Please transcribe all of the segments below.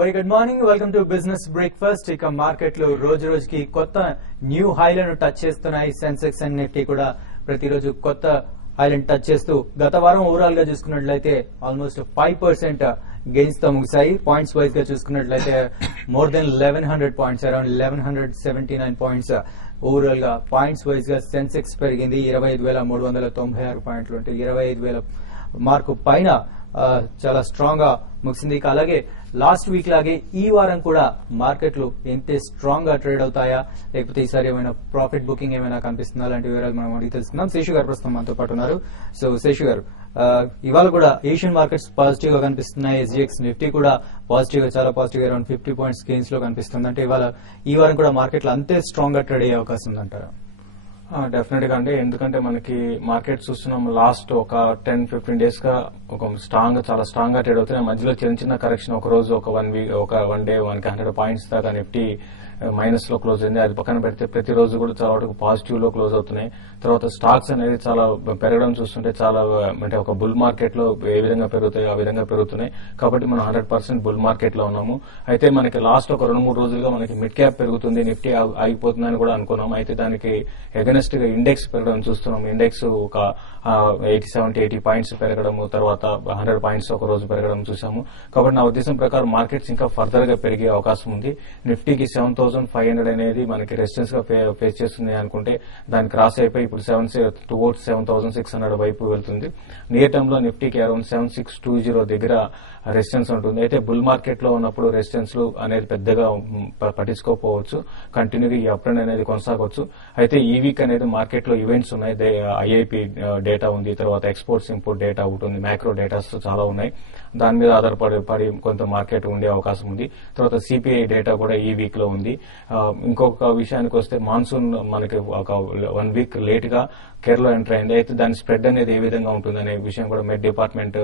Very good morning, welcome to business breakfast. ఇక మార్కెట్లు రోజు రోజుకి కొత్త న్యూ హైలను టచ్ చేస్తున్నాయి. సెన్సెక్స్ అండ్ నిఫ్టీ కూడా ప్రతిరోజు కొత్త హైలను టచ్ చేస్తూ గత వారం ఓవరాల్ గా చూసుకున్నట్లయితే ఆల్మోస్ట్ 5% గెయిన్స్ తో ముగిశాయి. పాయింట్స్ వైజ్ గా చూసుకున్నట్లయితే more than 1100 points, around 1179 points overall గా పాయింట్స్ వైజ్ గా సెన్సెక్స్ పెరిగింది. 25,396 పాయింట్లు అంటే 25,000 మార్కు పైన చాలా స్ట్రాంగ్ గా ముగిసింది. అలాగే లాస్ట్ వీక్ లాగే ఈ వారం కూడా మార్కెట్లు ఎంత స్ట్రాంగ్ గా ట్రేడ్ అవుతాయా, లేకపోతే ఈసారి ఏమైనా ప్రాఫిట్ బుకింగ్ ఏమైనా కనిపిస్తుందా, అలాంటి వివరాలు మనం అడిగి తెలుసుకుందాం. శేషు గారు ప్రస్తుతం మనతో పాటు ఉన్నారు. సో శేషు గారు, ఇవాళ కూడా ఏషియన్ మార్కెట్స్ పాజిటివ్ గా కనిపిస్తున్నాయి. ఎస్జిఎక్స్ నిఫ్టీ కూడా పాజిటివ్ గా, చాలా పాజిటివ్ గా అరౌండ్ 50 పాయింట్స్ గెయిన్స్ లో కనిపిస్తుంది. అంటే ఇవాళ ఈ వారం కూడా మార్కెట్లు అంతే స్ట్రాంగ్ గా ట్రేడ్ అయ్యే అవకాశం ఉందంటారా? డెఫినెట్ గా అండి. ఎందుకంటే మనకి మార్కెట్ చూస్తున్నాం లాస్ట్ ఒక 10-15 డేస్ గా ఒక చాలా స్ట్రాంగ్ గా ట్రేడ్ అవుతున్నాయి. మధ్యలో చిన్న కరెక్షన్ ఒక రోజు ఒక వన్ డే 100 పాయింట్స్ దాకా నిఫ్టీ మైనస్ లో క్లోజ్ అయింది. అది పక్కన పెడితే ప్రతిరోజు కూడా చాలా వరకు పాజిటివ్ లో క్లోజ్ అవుతున్నాయి. తర్వాత స్టాక్స్ అనేది చాలా పెరగడం చూస్తుంటే చాలా అంటే ఒక బుల్ మార్కెట్ లో ఏ విధంగా పెరుగుతాయో ఆ విధంగా పెరుగుతున్నాయి. కాబట్టి మనం 100% బుల్ మార్కెట్ లో ఉన్నాము. అయితే మనకి లాస్ట్ ఒక 2-3 రోజులుగా మనకి మిడ్ క్యాప్ పెరుగుతుంది, నిఫ్టీ ఆగిపోతుందని కూడా అనుకున్నాం. అయితే దానికి ఎగనెస్ట్ గా ఇండెక్స్ పెరగడం చూస్తున్నాం. ఇండెక్స్ ఒక 80 పాయింట్స్ పెరగడము, తర్వాత 100 పాయింట్స్ ఒక రోజు పెరగడం చూసాము. కాబట్టి నా ఉద్దేశం ప్రకారం మార్కెట్స్ ఇంకా ఫర్దర్ గా పెరిగే అవకాశం ఉంది. నిఫ్టీకి 7,500 అనేది మనకి రెసిస్టెన్స్ గా ఫేస్ చేస్తుంది అనుకుంటే దాన్ని క్రాస్ అయిపోయి ఇప్పుడు 7,600 వైపు వెళ్తుంది. నియర్ టర్మ్ లో నిఫ్టీకి అరౌండ్ 7,620 దగ్గర రెసిస్టెన్స్ ఉంటుంది. అయితే బుల్ మార్కెట్ లో ఉన్నప్పుడు రెసిస్టెన్స్ అనేది పెద్దగా పట్టించుకోకపోవచ్చు, కంటిన్యూగా ఈ అప్ ట్రెండ్ అనేది కొనసాగవచ్చు. అయితే ఈ వీక్ అనేది మార్కెట్ లో ఈవెంట్స్ ఉన్నాయి. ఐఐపి డేటా ఉంది, తర్వాత ఎక్స్పోర్ట్స్ ఇంపోర్ట్ డేటా ఉంటుంది, మ్యాక్రో డేటాస్ చాలా ఉన్నాయి. దాని మీద ఆధారపడి కొంత మార్కెట్ ఉండే అవకాశం ఉంది. తర్వాత సిపిఐ డేటా కూడా ఈ వీక్ లో ఉంది. ఇంకొక విషయానికి వస్తే మాన్సూన్ మనకి ఒక 1 వీక్ లేట్ గా కేరళ ఎంటర్ అయింది. అయితే దాని స్ప్రెడ్ అనేది ఏ విధంగా ఉంటుంది అనే విషయం కూడా మెడ్ డిపార్ట్మెంట్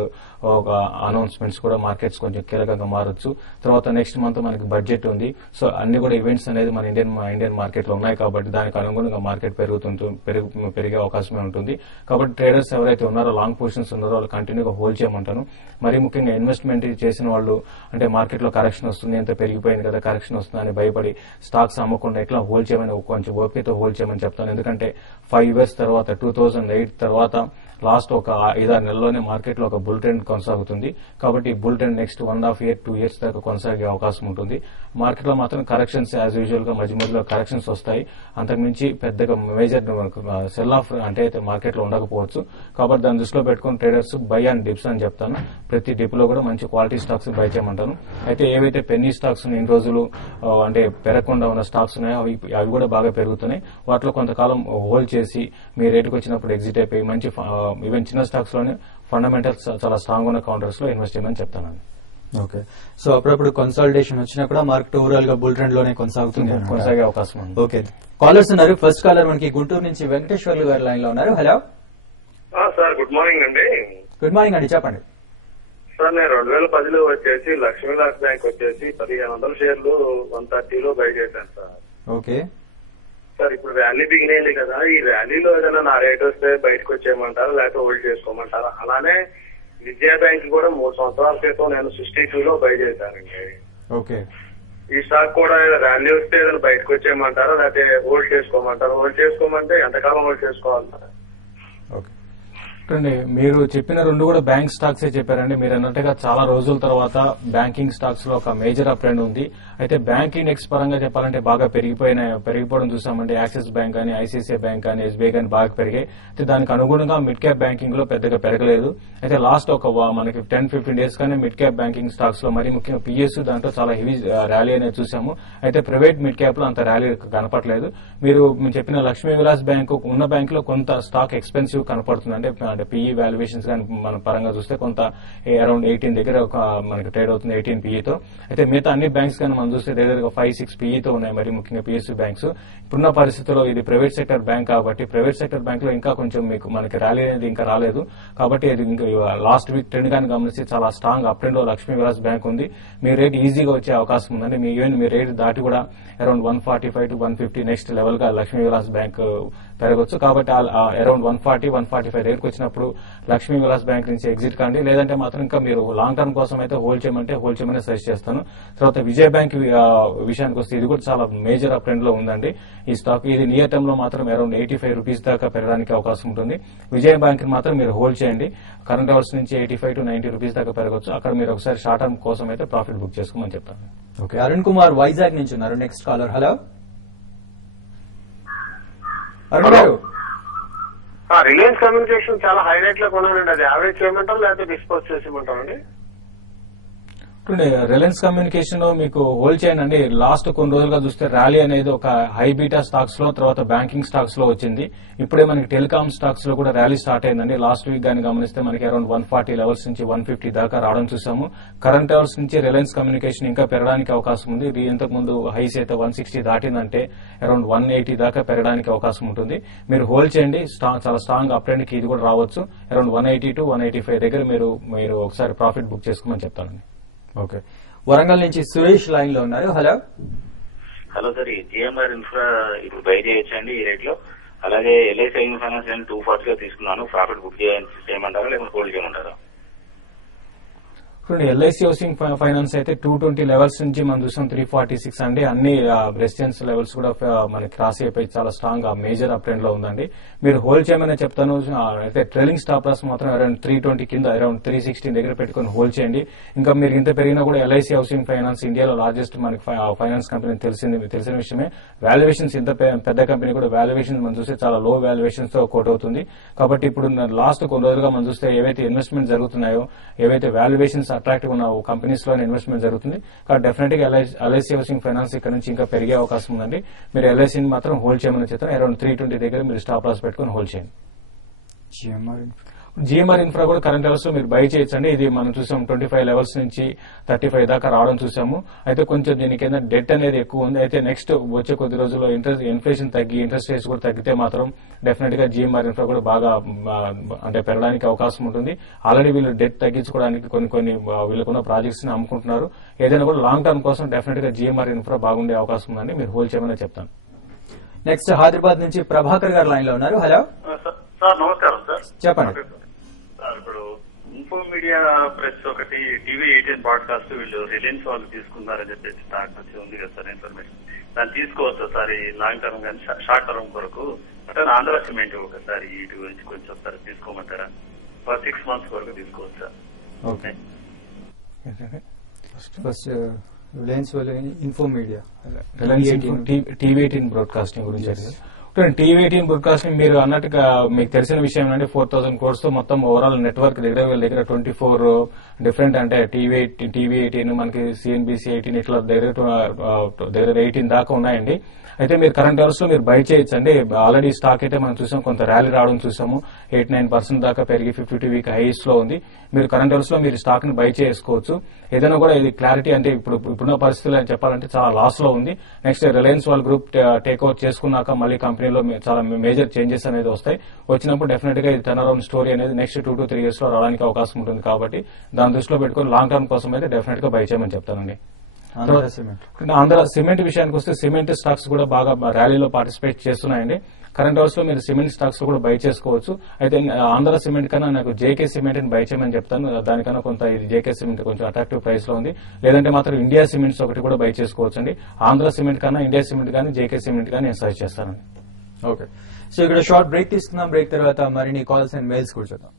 ఒక అనౌన్స్మెంట్స్ కూడా మార్కెట్స్ కొంచెం కీలకంగా మారొచ్చు. తర్వాత నెక్స్ట్ మంత్ మనకి బడ్జెట్ ఉంది. సో అన్ని కూడా ఈవెంట్స్ అనేది మన ఇండియన్ మార్కెట్ లో ఉన్నాయి. కాబట్టి దానికి అనుగుణంగా మార్కెట్ పెరిగే అవకాశమే ఉంటుంది. కాబట్టి ట్రేడర్స్ ఎవరైతే ఉన్నారో, లాంగ్ పొజిషన్స్ ఉన్నారో వాళ్ళు కంటిన్యూగా హోల్డ్ చేయమంటాను. మరీ ముఖ్యంగా ఇన్వెస్ట్మెంట్ చేసిన వాళ్ళు అంటే మార్కెట్ లో కరెక్షన్ వస్తుంది, ఎంత పెరిగిపోయింది కదా కరెక్షన్ వస్తుంది అని భయపడి స్టాక్స్ అమ్మకుండా ఎట్లా హోల్డ్ చేయమని కొంచెం ఓపికతో హోల్డ్ చేయమని చెప్తాను. ఎందుకంటే 5 years తర్వాత 2008 తర్వాత లాస్ట్ ఒక 5-6 నెలల్లోనే మార్కెట్ లో ఒక బుల్ ట్రెండ్ కొనసాగుతుంది. కాబట్టి bull trend next 1.5 year 2 years దాకా కొనసాగే అవకాశం ఉంటుంది. మార్కెట్ లో మాత్రం కరెక్షన్స్ యాజ్ యూజువల్ గా మధ్యలో కరెక్షన్స్ వస్తాయి. అంతకుమించి పెద్దగా మేజర్ సెల్ ఆఫ్ అంటే మార్కెట్ లో ఉండకపోవచ్చు. కాబట్టి దాన్ని దృష్టిలో పెట్టుకుని ట్రేడర్స్ బై అండ్ డిప్స్ అని చెప్తాను. ప్రతి డిప్ లో కూడా మంచి క్వాలిటీ స్టాక్స్ బై చేయమంటాను. అయితే ఏవైతే పెన్నీ స్టాక్స్ ఇన్ని రోజులు అంటే పెరగకుండా ఉన్న స్టాక్స్ ఉన్నాయో అవి కూడా బాగా పెరుగుతున్నాయి. వాటిలో కొంతకాలం హోల్డ్ చేసి మీ రేటుకు వచ్చినప్పుడు ఎగ్జిట్ అయిపోయి మంచి ఈవెన్ చిన్న స్టాక్స్ లోనే ఫండమెంటల్స్ చాలా స్ట్రాంగ్ ఉన్న కౌంటర్స్ లో ఇన్వెస్ట్ చేయమని చెప్తాను. ఓకే, సో అప్పుడప్పుడు కన్సాలిడేషన్ వచ్చినా కూడా మార్కెట్ ఓవరాల్ గా బుల్ ట్రెండ్ లోనే కొనసాగే అవకాశం ఉంది. ఓకే, కాలర్స్ ఉన్నారు. ఫస్ట్ కాలర్ మనకి గుంటూరు నుంచి వెంకటేశ్వర్లు గారు లైన్ లో ఉన్నారు. హలో సార్, గుడ్ మార్నింగ్ అండి. గుడ్ మార్నింగ్ అండి, చెప్పండి సార్. నేను 2010లో వచ్చేసి లక్ష్మీ విలాస్ బ్యాంక్ వచ్చేసి 1500 షేర్లు 130లో బై చేశాను సార్. ఓకే సార్, ఇప్పుడు ర్యాలీ బిగిన్ అయింది కదా, ఈ ర్యాలీలో ఏదైనా నా రేట్ వస్తే బయటకు వచ్చేయమంటారా లేకపోతే హోల్డ్ చేసుకోమంటారా? అలానే విజయ బ్యాంక్ కూడా 3 సంవత్సరాల క్రితం నేను 62లో బై చేశానండి. ఓకే, ఈ స్టాక్ కూడా ర్యాలీ వస్తే ఏదైనా బయటకు వచ్చేయమంటారా లేకపోతే హోల్డ్ చేసుకోమంటారా? హోల్డ్ చేసుకోమంటే ఎంతకాలం హోల్డ్ చేసుకోవాలి సార్? అండి, మీరు చెప్పిన 2 కూడా బ్యాంక్ స్టాక్స్ చెప్పారండి. మీరు అన్నట్టుగా చాలా రోజుల తర్వాత బ్యాంకింగ్ స్టాక్స్ లో ఒక మేజర్ అప్ ట్రెండ్ ఉంది. అయితే బ్యాంక్ ఇండెక్స్ పరంగా చెప్పాలంటే బాగా పెరిగిపోవడం చూసామంటే యాక్సిస్ బ్యాంక్ కానీ, ఐసిఐసిఐ బ్యాంక్ కానీ, ఎస్బీఐ కానీ బాగా పెరిగాయి. అయితే దానికి అనుగుణంగా మిడ్ క్యాప్ బ్యాంకింగ్ లో పెద్దగా పెరగలేదు. అయితే లాస్ట్ ఒక మనకి 10-15 డేస్ కానీ మిడ్ క్యాప్ బ్యాంకింగ్ స్టాక్స్ లో మరి ముఖ్యంగా పిఎస్యు దాంట్లో చాలా హెవీ ర్యాలీ అనేది చూసాము. అయితే ప్రైవేట్ మిడ్ క్యాప్ లో అంత ర్యాలీ కనపడలేదు. మీరు చెప్పిన లక్ష్మీ విలాస్ బ్యాంక్ ఉన్న బ్యాంక్ లో కొంత స్టాక్ ఎక్స్పెన్సివ్ కనపడుతుంది. అంటే పిఈ వాల్యుయేషన్స్ కానీ మన పరంగా చూస్తే కొంత అరౌండ్ 18 దగ్గర మనకి ట్రేడ్ అవుతుంది 18 పిఈతో. అయితే మిగతా అన్ని బ్యాంక్స్ కానీ మనం చూస్తే దగ్గరగా 5-6 పిఈతో ఉన్నాయి. మరి ముఖ్యంగా పిఎస్యు బ్యాంక్స్ ఇప్పుడున్న పరిస్థితుల్లో ఇది ప్రైవేట్ సెక్టర్ బ్యాంక్ కాబట్టి ప్రైవేట్ సెక్టర్ బ్యాంక్ లో ఇంకా కొంచెం మనకి ర్యాలీ అనేది ఇంకా రాలేదు. కాబట్టి లాస్ట్ వీక్ ట్రెండ్ కానీ గమనిస్తే చాలా స్ట్రాంగ్ అప్ ట్రెండ్ లో లక్ష్మీ విలాస్ బ్యాంక్ ఉంది. మీ రేట్ ఈజీగా వచ్చే అవకాశం ఉందండి. ఈవెన్ మీ రేట్ దాటి కూడా అరౌండ్ 145 to 150 నెక్స్ట్ లెవెల్ గా లక్ష్మీ విలాస్ బ్యాంక్ పెరగొచ్చు. కాబట్టి అరౌండ్ 140-145 దగ్గరకు వచ్చినప్పుడు లక్ష్మీ విలాస్ బ్యాంక్ నుంచి ఎగ్జిట్ కాండి. లేదంటే మాత్రం ఇంకా మీరు లాంగ్ టర్మ్ కోసం అయితే హోల్డ్ చేయమని సజెస్ట్ చేస్తాను. తర్వాత విజయ బ్యాంక్ విషయానికి వస్తే ఇది కూడా చాలా మేజర్ అప్ ట్రెండ్ లో ఉందండి ఈ స్టాక్. ఇది నియర్ టర్మ్ లో మాత్రం అరౌండ్ 85 రూపీస్ దాకా పెరగడానికి అవకాశం ఉంటుంది. విజయ బ్యాంక్ మాత్రం మీరు హోల్డ్ చేయండి. కరెంట్ అవర్స్ నుంచి 85 to 90 రూపీస్ దాకా పెరగొచ్చు. అక్కడ మీరు ఒకసారి షార్ట్ టర్మ్ కోసం అయితే ప్రాఫిట్ బుక్ చేసుకోమని చెప్తాను. ఓకే, అరుణ్ కుమార్ వైజాగ్ నుంచి ఉన్నారు. Next caller. హలో అరుణ్ గారు. రిలయన్స్ కమ్యూనికేషన్ చాలా హై రేట్ లో కొన్నానండి. అది యావరేజ్ చేయమంటారు లేకపోతే డిస్పోజ్ చేసేయమంటారండి? రిలయన్స్ కమ్యూనికేషన్ లో మీకు హోల్డ్ చేయండి. లాస్ట్ కొన్ని రోజులుగా చూస్తే ర్యాలీ అనేది ఒక హై బీటా స్టాక్స్ లో, తర్వాత బ్యాంకింగ్ స్టాక్స్ లో వచ్చింది. ఇప్పుడే మనకి టెలికామ్ స్టాక్స్ లో కూడా ర్యాలీ స్టార్ట్ అయిందండి. లాస్ట్ వీక్ గాని గమనిస్తే మనకి అరౌండ్ 140 లెవెల్స్ నుంచి 150 దాకా రావడం చూసాము. కరెంట్ లెవెల్స్ నుంచి రిలయన్స్ కమ్యూనికేషన్ ఇంకా పెరగడానికి అవకాశం ఉంది. ఇంతకు ముందు హైస్ అయితే 160 దాటిందంటే అరౌండ్ 180 దాకా పెరగడానికి అవకాశం ఉంటుంది. మీరు హోల్డ్ చేయండి. చాలా స్ట్రాంగ్ అప్ ట్రెండ్ కి ఇది కూడా రావచ్చు. అరౌండ్ 180 to 185 దగ్గర మీరు ఒకసారి ప్రాఫిట్ బుక్ చేసుకోమని చెప్తానండి. ఓకే, వరంగల్ నుంచి సురేష్ లైన్ లో ఉన్నారు. హలో సార్, ఈ జిఎంఆర్ ఇన్ఫ్రా ఇప్పుడు బై చేయొచ్చండి ఈ రేట్ లో. అలాగే ఎల్ఐసి ఫైనాన్స్ 240 లో తీసుకున్నాను. ప్రాఫిట్ బుక్ చేయమంటారా లేకపోతే హోల్డ్ చేయమంటారా? చూడండి, ఎల్ఐసి హౌసింగ్ ఫైనాన్స్ అయితే 220 లెవెల్స్ నుంచి మనం చూసాం 346 అండి. అన్ని రెసిడెన్స్ లెవెల్స్ కూడా మనకి క్రాస్ అయిపోయి చాలా స్ట్రాంగ్ మేజర్ అప్ ట్రెండ్ లో ఉందండి. మీరు హోల్డ్ చేయమని చెప్తాను. అయితే ట్రైలింగ్ స్టాప్ లాస్ మాత్రం అరౌండ్ 320 కింద అరౌండ్ 316 దగ్గర పెట్టుకుని హోల్డ్ చేయండి. ఇంకా మీరు ఇంత పెరిగినా కూడా ఎల్ఐసి హౌసింగ్ ఫైనాన్స్ ఇండియాలో లార్జెస్ట్ మనకి ఫైనాన్స్ కంపెనీ తెలిసిన విషయమే. వాల్యుయేషన్స్ ఇంత పెద్ద కంపెనీ కూడా వాల్యుయేషన్ మనం చూస్తే చాలా లో వాల్యుయేషన్స్ తో కోట్ అవుతుంది. కాబట్టి ఇప్పుడు లాస్ట్ కొన్ని రోజులుగా మనం చూస్తే ఏవైతే ఇన్వెస్ట్మెంట్ జరుగుతున్నాయో, ఏవైతే వాల్యుయేషన్స్ అట్రాక్టివ్ ఉన్న కంపెనీస్ లో ఇన్వెస్ట్మెంట్ జరుగుతుంది. కాబట్టి డెఫినెట్ గా ఎల్ఐసి హౌసింగ్ ఫైనాన్స్ ఇక్కడ నుంచి ఇంకా పెరిగే అవకాశం ఉందండి. మీరు ఎల్ఐసిని మాత్రం హోల్డ్ చేయమని చెప్తాను. అరౌండ్ 320 దగ్గర మీరు స్టాప్ లాస్ పెట్టుకుని హోల్డ్ చేయండి. జిఎంఆర్ ఇన్ఫ్రా కూడా కరెంట్ లెవెల్స్ లో మీరు బై చేయొచ్చండి. ఇది మనం చూసాం 25 లెవెల్స్ నుంచి 35 దాకా రావడం చూసాము. అయితే కొంచెం దీనికి డెట్ అనేది ఎక్కువ ఉంది. అయితే నెక్స్ట్ వచ్చే కొద్ది రోజుల్లో ఇన్ఫ్లేషన్ తగ్గి ఇంట్రెస్ట్ రేట్స్ కూడా తగ్గితే మాత్రం డెఫినెట్ గా జిఎంఆర్ ఇన్ఫ్రా కూడా బాగా పెరగడానికి అవకాశం ఉంటుంది. ఆల్రెడీ వీళ్ళు డెట్ తగ్గించుకోవడానికి కొన్ని వీళ్ళకున్న ప్రాజెక్ట్స్ ని అమ్ముకుంటున్నారు. ఏదైనా కూడా లాంగ్ టర్మ్ కోసం డెఫినెట్ గా జిఎంఆర్ ఇన్ఫ్రా బాగుండే అవకాశం ఉందండి. మీరు హోల్డ్ చేయమని చెప్తాను. నెక్స్ట్ హైదరాబాద్ నుంచి ప్రభాకర్ గారు లైన్ లో ఉన్నారు. హలో సార్, నమస్కారం సార్. చెప్పండి సార్. ఇప్పుడు ఇన్ఫో మీడియా ప్రెస్ ఒకటి టీవీ 18 బ్రాడ్కాస్ట్ వీళ్ళు రిలయన్స్ వాళ్ళు తీసుకున్నారని చెప్పేసి నాకు వచ్చి ఉంది కదా సార్ ఇన్ఫర్మేషన్. దాన్ని తీసుకోవచ్చా సార్ ఈ లాంగ్ టర్మ్ కానీ షార్ట్ టర్మ్ కొరకు? అంటే ఆంధ్ర సిమెంట్ ఒకసారి వీటి గురించి కొంచెం ఒకసారి తీసుకోమంటారా? 6 months వరకు తీసుకోవచ్చా? Okay, first Reliance info media TV 18 broadcasting గురించి. టీవీ 18 బ్రాడ్కాస్టింగ్ మీరు అన్నట్టుగా మీకు తెలిసిన విషయం ఏంటంటే 4000 crores తో మొత్తం ఓవరాల్ నెట్వర్క్ వీళ్ళ దగ్గర 24 డిఫరెంట్ అంటే టీవీ 18 మనకి సిఎన్బిసి 18 ఇట్లా దగ్గర 18 దాకా ఉన్నాయండి. అయితే మీరు కరెంట్ అవర్స్ లో మీరు బై చేయొచ్చండి. ఆల్రెడీ స్టాక్ అయితే మనం చూసాం కొంత ర్యాలీ రావడం చూసాము. 8-9% దాకా పెరిగి 52 వీక్ హైస్ లో ఉంది. మీరు కరెంట్ అవర్స్ లో మీరు స్టాక్ ని బై చేసుకోవచ్చు. ఏదైనా కూడా ఇది క్లారిటీ అంటే ఇప్పుడున్న పరిస్థితులు అని చెప్పాలంటే చాలా లాస్ లో ఉంది. నెక్స్ట్ రిలయన్స్ వాళ్ళ గ్రూప్ టేక్ ఓవర్ చేసుకున్నాక మళ్ళీ కంపెనీలో చాలా మేజర్ చేంజెస్ అనేది వస్తాయి. వచ్చినప్పుడు డెఫినెట్ గా ఇది టర్న్ అరౌండ్ స్టోరీ అనేది నెక్స్ట్ 2 to 3 years లో రావడానికి అవకాశం ఉంటుంది. కాబట్టి దాని దృష్టిలో పెట్టుకుని లాంగ్ టర్మ్ కోసం అయితే డెఫినెట్ గా బై చేయమని చెప్తానండి. ఆంధ్ర సిమెంట్ విషయానికి వస్తే సిమెంట్ స్టాక్స్ కూడా బాగా ర్యాలీలో పార్టిసిపేట్ చేస్తున్నాయండి. కరెంట్ అవర్స్ లో మీరు సిమెంట్ స్టాక్స్ కూడా బై చేసుకోవచ్చు. అయితే ఆంధ్ర సిమెంట్ కన్నా నాకు జేకే సిమెంట్ ని బై చేయమని చెప్తాను. దానికన్నా కొంత ఇది జేకే సిమెంట్ కొంచెం అట్రాక్టివ్ ప్రైస్ లో ఉంది. లేదంటే మాత్రం ఇండియా సిమెంట్స్ ఒకటి కూడా బై చేసుకోవచ్చు అండి. ఆంధ్ర సిమెంట్ కన్నా ఇండియా సిమెంట్ కానీ జేకే సిమెంట్ కానీ నేను సజెస్ట్ చేస్తానండి. ఓకే, సో ఇక్కడ షార్ట్ బ్రేక్ తీసుకుందాం. బ్రేక్ తర్వాత మరిన్ని కాల్స్ అండ్ మెయిల్స్ కూడా చూద్దాం.